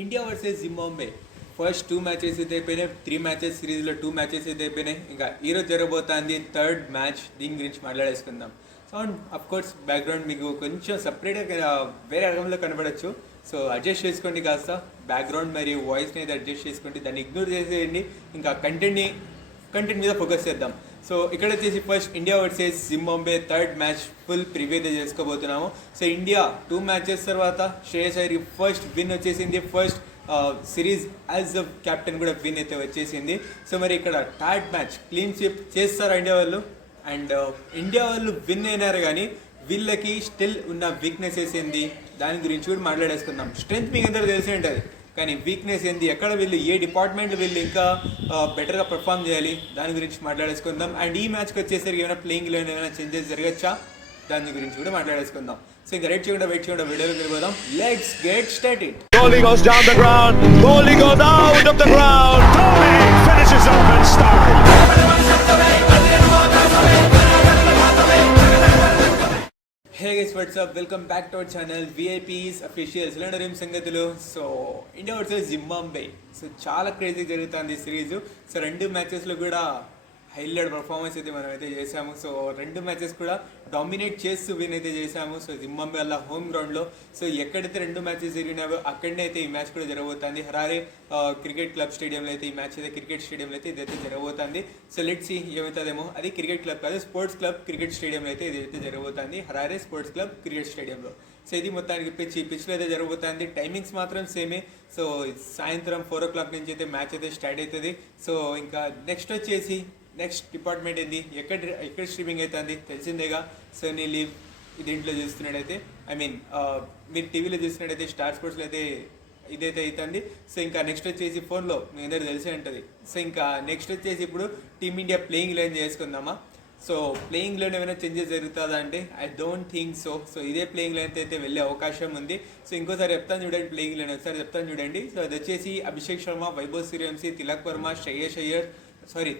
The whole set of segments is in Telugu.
India versus Zimbabwe first 2 matches అయితే అయిపోయినాయి. 3 మ్యాచెస్ సిరీస్లో 2 మ్యాచెస్ అయితే అయిపోయినాయి. ఇంకా ఈరోజు జరగబోతుంది థర్డ్ మ్యాచ్. దీని గురించి మాట్లాడేసుకుందాం. సో అఫ్ కోర్స్ బ్యాక్గ్రౌండ్ మీకు కొంచెం సపరేట్గా వేరే రకంలో కనబడచ్చు. సో అడ్జస్ట్ చేసుకోండి, కాస్త బ్యాక్గ్రౌండ్ మరియు వాయిస్ని అయితే అడ్జస్ట్ చేసుకోండి, దాన్ని ఇగ్నోర్ చేసేయండి. ఇంకా కంటెంట్ మీద ఫోకస్ చేద్దాం. సో ఇక్కడ వచ్చేసి first India versus Zimbabwe third match full preview అయితే చేసుకోబోతున్నాము. సో ఇండియా 2 మ్యాచెస్ తర్వాత శ్రేయస్ అయ్యర్ ఫస్ట్ విన్ వచ్చేసింది. First series as a captain కూడా విన్ అయితే వచ్చేసింది. సో మరి ఇక్కడ థర్డ్ మ్యాచ్ క్లీన్ స్వీప్ చేస్తారా ఇండియా వాళ్ళు? అండ్ ఇండియా వాళ్ళు విన్ అయినారు, కానీ వీళ్ళకి స్టిల్ ఉన్న వీక్నెసెస్ ఏంది దాని గురించి కూడా మాట్లాడేసుకుందాం. స్ట్రెంగ్త్ మీకు అందరూ తెలిసి ఉంటుంది, కానీ వీక్నెస్ ఏంది, ఎక్కడ వీళ్ళు ఏ డిపార్ట్మెంట్ వీళ్ళు ఇంకా బెటర్గా పర్ఫామ్ చేయాలి దాని గురించి మాట్లాడేసుకుందాం. అండ్ ఈ మ్యాచ్కి వచ్చేసరికి ఏమైనా ప్లేయింగ్లో ఏమైనా చేంజెస్ జరగచ్చా దాని గురించి కూడా మాట్లాడేసుకుందాం. సో ఇంకా వెయిట్ చేయకుండా వీడియోలోకి వెళ్ళిపోదాం. Let's get started. Goalie goes down the ground, goalie goes out of the ground, Tony finishes up in style. Hey guys, WhatsApp, welcome back to our channel VIPs officials. ఇలాంటి ఏం సంగతులు? So India versus Zimbabwe, so చాలా క్రేజీ జరుగుతుంది సిరీస్. సో 2 మ్యాచెస్లో కూడా హైలైట్ పర్ఫార్మెన్స్ అయితే మనం అయితే చేసాము. సో 2 మ్యాచెస్ కూడా డామినేట్ చేస్తూ విన్ అయితే చేసాము. సో జింబాబ్వే వల్ల హోమ్ గ్రౌండ్లో. సో ఎక్కడైతే 2 మ్యాచెస్ జరిగినావో అక్కడనే అయితే ఈ మ్యాచ్ కూడా జరగబోతుంది. హరారే క్రికెట్ క్లబ్ స్టేడియంలో అయితే ఈ మ్యాచ్ అయితే క్రికెట్ స్టేడియంలో అయితే ఇదైతే జరగబోతుంది. సో లెట్స్ సీ ఏమవుతుందేమో. అది క్రికెట్ క్లబ్ కాదు, స్పోర్ట్స్ క్లబ్ క్రికెట్ స్టేడియంలో అయితే ఇదైతే జరగబోతుంది. హరారే స్పోర్ట్స్ క్లబ్ క్రికెట్ స్టేడియంలో. సో ఇది మొత్తానికి పిచ్లో అయితే జరగబోతుంది. టైమింగ్స్ మాత్రం సేమే. సో సాయంత్రం 4 o'clock నుంచి అయితే మ్యాచ్ అయితే స్టార్ట్ అవుతుంది. సో ఇంకా నెక్స్ట్ డిపార్ట్మెంట్ ఏంది, ఎక్కడ స్ట్రీమింగ్ అవుతుంది తెలిసిందేగా. సోనీ లీవ్ దీంట్లో చూస్తున్నట్టయితే, మీరు టీవీలో చూస్తున్నట్టయితే స్టార్ స్పోర్ట్స్లో అయితే ఇదైతే అవుతుంది. సో ఇంకా నెక్స్ట్ వచ్చేసి ఫోన్లో మీ అందరూ తెలిసే ఉంటుంది. సో ఇంకా నెక్స్ట్ వచ్చేసి ఇప్పుడు టీమిండియా ప్లేయింగ్ లైన్ చేసుకుందామా. సో ప్లేయింగ్ లైన్ ఏమైనా చేంజెస్ జరుగుతుందా అంటే I don't think so. So ఇదే ప్లేయింగ్ లైన్ అయితే వెళ్ళే అవకాశం ఉంది. సో ఇంకోసారి చెప్తాను చూడండి, ప్లేయింగ్ లైన్ ఒకసారి చెప్తాను చూడండి. సో అది వచ్చేసి అభిషేక్ శర్మ, వైభవ్ సూర్యవంశీ, తిలక్ వర్మ, శ్రేయస్ అయ్యర్,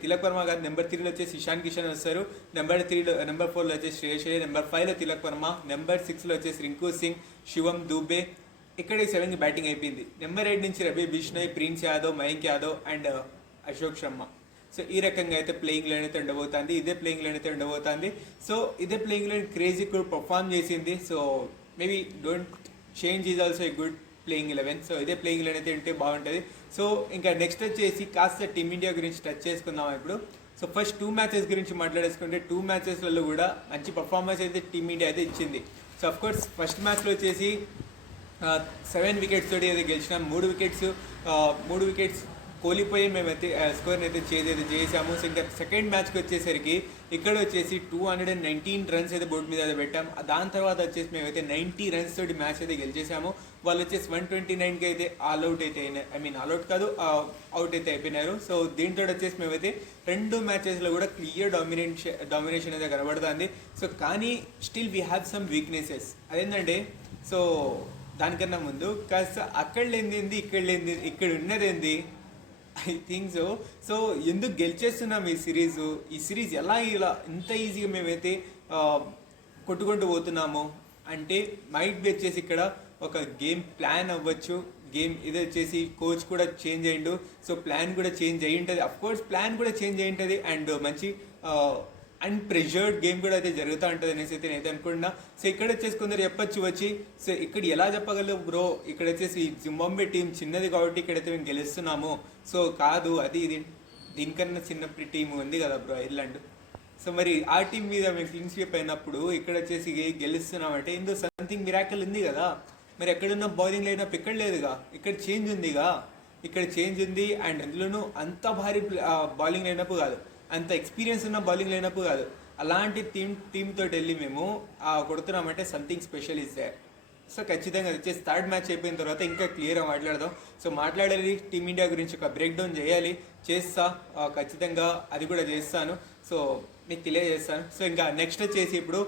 తిలక్ వర్మ గారు నెంబర్ 3లో వచ్చేసి ఇషాన్ కిషన్ వస్తారు. నెంబర్ 4లో వచ్చేసి శ్రేయస్ అయ్యర్, నెంబర్ 5లో తిలక్ వర్మ, నెంబర్ 6లో వచ్చేసి రింకు సింగ్, శివం దూబే. ఇక్కడ 7కి బ్యాటింగ్ అయిపోయింది. నెంబర్ 8 నుంచి Ravi Bishnoi, prince Yadav, Mayank Yadav and Ashok Sharma. So ఈ రకంగా అయితే ప్లేయింగ్ లైన్ అయితే ఉండబోతుంది. ఇదే ప్లేయింగ్ లైన్ అయితే ఉండబోతుంది. సో ఇదే ప్లేయింగ్ లైన్ క్రేజీ కూడా పర్ఫామ్ చేసింది. So maybe don't change is also a good playing 11. So ఇదే ప్లేయింగ్ లైన్ అయితే ఉంటే బాగుంటుంది. సో ఇంకా నెక్స్ట్ వచ్చేసి కాస్త టీమిండియా గురించి టచ్ చేసుకుందాం ఇప్పుడు. సో ఫస్ట్ 2 మ్యాచెస్ గురించి మాట్లాడేసుకుంటే 2 మ్యాచెస్లలో కూడా మంచి పర్ఫార్మెన్స్ అయితే టీమిండియా అయితే ఇచ్చింది. సో అఫ్కోర్స్ ఫస్ట్ మ్యాచ్లో వచ్చేసి 7 వికెట్స్ తోటి అయితే గెలిచినాం. 3 వికెట్స్ కోల్పోయి మేమైతే స్కోర్ని అయితే చేసాము. సో ఇంకా సెకండ్ మ్యాచ్కి వచ్చేసరికి ఇక్కడ వచ్చేసి 219 రన్స్ అయితే బోర్డు మీద అయితే పెట్టాము. దాని తర్వాత వచ్చేసి మేమైతే 90 రన్స్ తోటి మ్యాచ్ అయితే గెలిచేసాము. వాళ్ళు వచ్చేసి 129కి అయితే ఆల్అవుట్ అయితే ఆల్అవుట్ కాదు, అవుట్ అయితే అయిపోయినారు. సో దీంతో వచ్చేసి మేమైతే 2 మ్యాచెస్లో కూడా క్లియర్ డామినేషన్ అయితే కనబడుతుంది. సో కానీ still we have some weaknesses. అదేంటంటే, సో దానికన్నా ముందు కాస్త అక్కడ లేనిది ఇక్కడ ఉన్నదేంది ఐ థింక్ సో. సో ఎందుకు గెలిచేస్తున్నాం ఈ సిరీస్ ఎలా ఇలా ఇంత ఈజీగా మేమైతే కొట్టుకుంటూ పోతున్నాము అంటే మైట్ బి వచ్చేసి ఇక్కడ ఒక గేమ్ ప్లాన్ అవ్వచ్చు. గేమ్ ఇది వచ్చేసి కోచ్ కూడా చేంజ్ అయ్యిండు. సో ప్లాన్ కూడా చేంజ్ అయ్యి ఉంటుంది. అఫ్కోర్స్ ప్లాన్ కూడా చేంజ్ అయ్యి ఉంటుంది. అండ్ మంచి అన్ప్రెషర్డ్ గేమ్ కూడా అయితే జరుగుతూ ఉంటుంది అనేసి అయితే నేను అనుకుంటున్నా. సో ఇక్కడ వచ్చేసి కొందరు చెప్పచ్చు వచ్చి, సో ఇక్కడ ఎలా చెప్పగలవు బ్రో, ఇక్కడ వచ్చేసి జింబాబ్వే టీం చిన్నది కాబట్టి ఇక్కడైతే మేము గెలుస్తున్నాము. సో కాదు, అది దీనికన్నా చిన్న టీం ఉంది కదా బ్రో, ఐర్లాండ్. సో మరి ఆ టీం మీద మేము క్లీన్ స్వీప్ అయినప్పుడు ఇక్కడ వచ్చేసి గెలుస్తున్నామంటే ఇందులో సంథింగ్ మిరాకిల్ ఉంది కదా. మరి ఎక్కడున్న బౌలింగ్ లైనప్ ఇక్కడ లేదుగా, ఇక్కడ చేంజ్ ఉంది. అండ్ అందులోనూ అంత భారీ బౌలింగ్ లైనప్ కాదు, అంత ఎక్స్పీరియన్స్ ఉన్న బౌలింగ్ లైనప్ కాదు. అలాంటి టీంతో వెళ్ళి మేము కొడుతున్నామంటే something special is there. So ఖచ్చితంగా వచ్చేసి థర్డ్ మ్యాచ్ అయిపోయిన తర్వాత ఇంకా క్లియర్గా మాట్లాడదాం. సో మాట్లాడాలి, టీమిండియా గురించి ఒక బ్రేక్ డౌన్ చేస్తా ఖచ్చితంగా అది కూడా చేస్తాను. సో మీకు తెలియజేస్తాను. సో ఇంకా నెక్స్ట్ వచ్చేసి ఇప్పుడు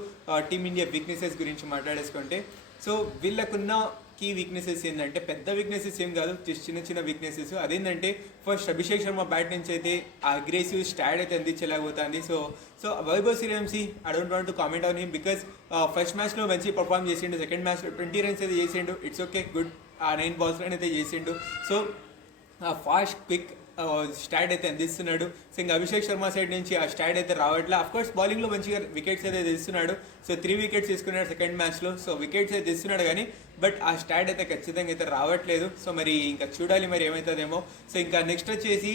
టీమిండియా వీక్నెసెస్ గురించి మాట్లాడేసుకుంటే, సో వీళ్ళకున్న కీ వీక్నెసెస్ ఏంటంటే పెద్ద వీక్నెసెస్ ఏం కాదు, జస్ట్ చిన్న వీక్నెసెస్. అదేంటంటే ఫస్ట్ అభిషేక్ శర్మ బ్యాట్ నుంచి అయితే అగ్రెసివ్ స్టాడ్ అయితే అందించలేకపోతుంది. So Vaibhav Suryavanshi I don't want to comment on him because first మ్యాచ్లో మంచి పర్ఫామ్ చేసిండు, సెకండ్ మ్యాచ్లో 20 రన్స్ అయితే చేసిండు. It's okay, good. ఆ 9 balls అయితే చేసిండు. సో ఆ ఫాస్ట్ క్విక్ స్టాట్ అయితే అందిస్తున్నాడు. సో ఇంకా అభిషేక్ శర్మ సైడ్ నుంచి ఆ స్టాట్ అయితే రావట్లే. అఫ్ కోర్స్ బౌలింగ్లో మంచిగా వికెట్స్ అయితే తీస్తున్నాడు. సో 3 wickets తీసుకున్నాడు సెకండ్ మ్యాచ్లో. సో వికెట్స్ అయితే తీస్తున్నాడు కానీ బట్ ఆ స్టాట్ అయితే ఖచ్చితంగా అయితే రావట్లేదు. సో మరి ఇంకా చూడాలి మరి ఏమవుతుందేమో. సో ఇంకా నెక్స్ట్ వచ్చేసి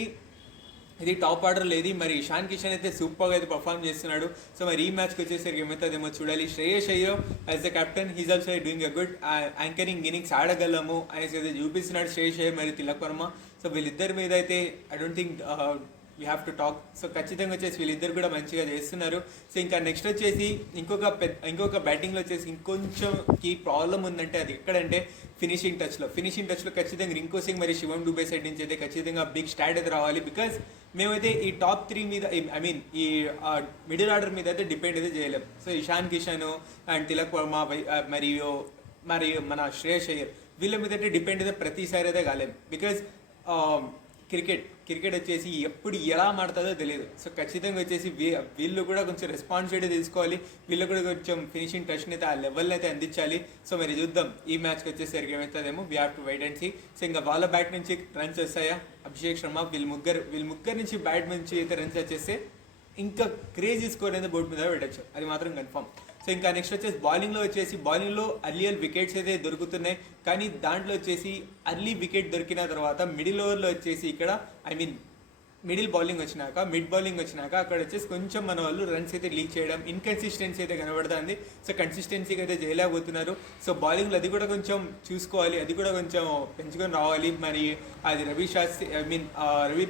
ఇది టాప్ ఆర్డర్ లేదు, మరి ఇషాన్ కిషన్ అయితే సూపర్గా అయితే పర్ఫామ్ చేస్తున్నాడు. సో మరి ఈ మ్యాచ్కి వచ్చేసరికి ఏమవుతుందేమో చూడాలి. Shreyas Iyer as the captain he's also doing a good anchoring innings ఆడగలము అనేసి అయితే చూపిస్తున్నాడు శ్రేయస్ అయ్యర్ మరి తిలక్ వర్మ. సో వీళ్ళిద్దరి మీద అయితే I don't think we have to talk. So ఖచ్చితంగా వచ్చేసి వీళ్ళిద్దరు కూడా మంచిగా చేస్తున్నారు. సో ఇంకా నెక్స్ట్ వచ్చేసి ఇంకొక బ్యాటింగ్లో వచ్చేసి ఇంకొంచెం కీ ప్రాబ్లం ఉందంటే అది ఎక్కడంటే ఫినిషింగ్ టచ్లో ఖచ్చితంగా రింకు సింగ్ మరి శివం డూబే సైడ్ నుంచి అయితే ఖచ్చితంగా బిగ్ స్టాట్ అయితే రావాలి. బికాజ్ మేమైతే ఈ టాప్ 3 మీద ఐ మీన్ ఈ మిడిల్ ఆర్డర్ మీద అయితే డిపెండ్ అయితే చేయలేం. సో ఇషాన్ కిషన్ అండ్ తిలక్ వర్మ మరియు మన శ్రేయస్ అయ్యర్ వీళ్ళ మీద అయితే డిపెండ్ అయితే ప్రతిసారి అయితే కాలేం. బికాజ్ క్రికెట్ వచ్చేసి ఎప్పుడు ఎలా మాడుతుందో తెలియదు. సో ఖచ్చితంగా వచ్చేసి వీళ్ళు కూడా కొంచెం రెస్పాన్సిబిలిటీ తీసుకోవాలి. వీళ్ళు కూడా కొంచెం ఫినిషింగ్ టచ్ని అయితే ఆ లెవెల్ని అయితే అందించాలి. సో మరి చూద్దాం ఈ మ్యాచ్కి వచ్చేసరికి ఏమవుతుందేమో. We have to wait and see. So ఇంకా వాళ్ళ బ్యాట్ నుంచి రన్స్ వస్తాయా, అభిషేక్ శర్మ వీళ్ళ ముగ్గురు నుంచి బ్యాట్ నుంచి అయితే రన్స్ వచ్చేస్తే ఇంకా క్రేజీ స్కోర్ అనేది బోర్డు మీద పెట్టచ్చు, అది మాత్రం కన్ఫర్మ్. సో ఇంకా నెక్స్ట్ వచ్చేసి బౌలింగ్లో అర్లీ వికెట్స్ అయితే దొరుకుతున్నాయి. కానీ దాంట్లో వచ్చేసి అర్లీ వికెట్ దొరికిన తర్వాత మిడిల్ ఓవర్లో వచ్చేసి ఇక్కడ మిడ్ బౌలింగ్ వచ్చినాక అక్కడ వచ్చేసి కొంచెం మన వాళ్ళు రన్స్ అయితే లీక్ చేయడం, ఇన్కన్సిస్టెన్సీ అయితే కనబడుతుంది. సో కన్సిస్టెన్సీకి అయితే చేయలేకపోతున్నారు. సో బౌలింగ్లో అది కూడా కొంచెం చూసుకోవాలి, అది కూడా కొంచెం పెంచుకొని రావాలి. మరి అది రవి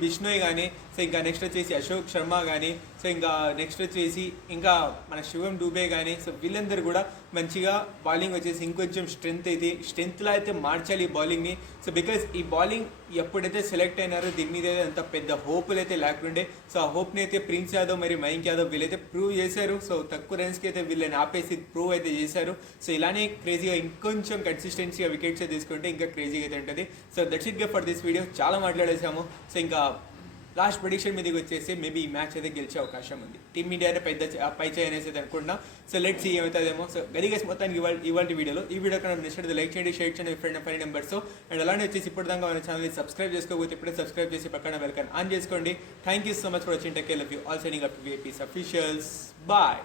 బిష్ణోయ్ కానీ, సో ఇంకా నెక్స్ట్ వచ్చేసి అశోక్ శర్మ కానీ, సో ఇంకా నెక్స్ట్ వచ్చేసి ఇంకా మన శివం డూబే కానీ, సో వీళ్ళందరూ కూడా మంచిగా బౌలింగ్ వచ్చేసి ఇంకొంచెం స్ట్రెంత్లో అయితే మార్చాలి ఈ బౌలింగ్ని. సో బికాజ్ ఈ బౌలింగ్ ఎప్పుడైతే సెలెక్ట్ అయినారో దీని మీద అంత పెద్ద హోప్లు అయితే లేకుండే. సో ఆ హోప్ని అయితే ప్రిన్స్ యాదవ్ మరి మయాంక్ యాదవ్ వీళ్ళైతే ప్రూవ్ చేశారు. సో తక్కువ రన్స్కి అయితే వీళ్ళని ఆపేసి ప్రూవ్ అయితే చేశారు. సో ఇలానే క్రేజీగా ఇంకొంచెం కన్సిస్టెన్సీగా వికెట్స్ తీసుకుంటే ఇంకా క్రేజీగా అయితే ఉంటుంది. So that's it for this video. చాలా మాట్లాడేసాము. సో ఇంకా లాస్ట్ ప్రెడిక్షన్ మీదకి వచ్చేసి మేబీ ఈ మ్యాచ్ అయితే గెలిచే అవకాశం ఉంది. టీమ్ ఇండియానే పై చేయి అనేసి అయితే అనుకుంటున్నాం. సో లెట్స్ సీ ఏమవుతుందేమో. సో గదిగేసి మొత్తానికి ఇవాళ వీడియో కన్నా నచ్చినట్టు లైక్ చేయండి, షేర్ చేయండి ఫ్రెండ్ నెంబర్స్. అండ్ అలానే వచ్చేసి ఇప్పటిదాకా మన ఛానల్ని సబ్స్క్రైబ్ చేసుకోకపోతే ఇప్పుడే సబ్స్క్రైబ్ చేసి పక్కన బెల్ ఐకాన్ ఆన్ చేసుకోండి. Thank you so much for watching. Take care of you all. Signing up to VIPs officials. Bye.